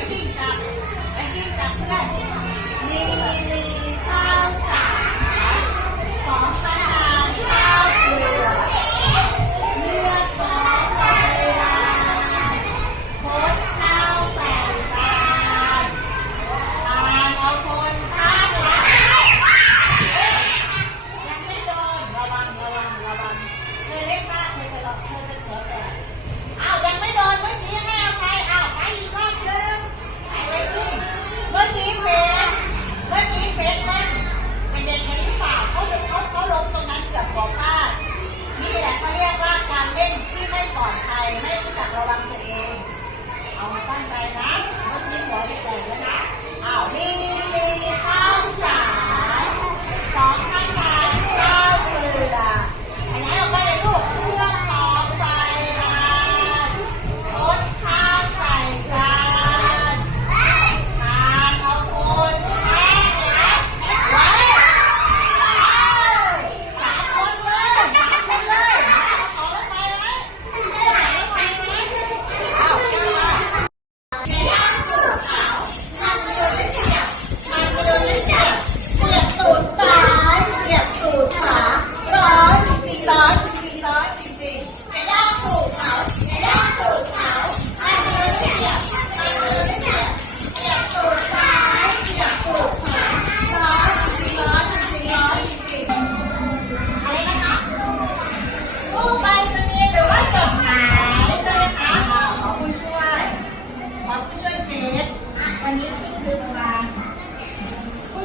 ไปกินตับไปกินตับเพื่อนมีข้าวสาร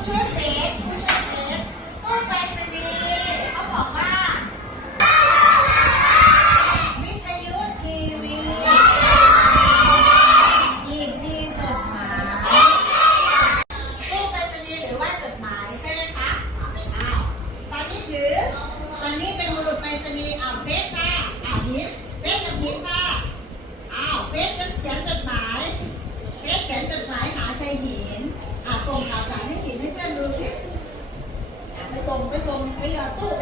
ช่วยเซฟผู้ช่วยเซฟตู้ไปรษณีย์เขาบอกว่า วิทยุทีวีหยิบมีจดหมายตู้ไปรษณีหรือว่าจดหมายใช่ไหมคะอ้าวตอนนี้ถือตอนนี้เป็นบุรุษไปรษณีอ่าวเฟสค่ะอ่าวยิ้เฟสกับยิ้มค่ะ ไปส่งไป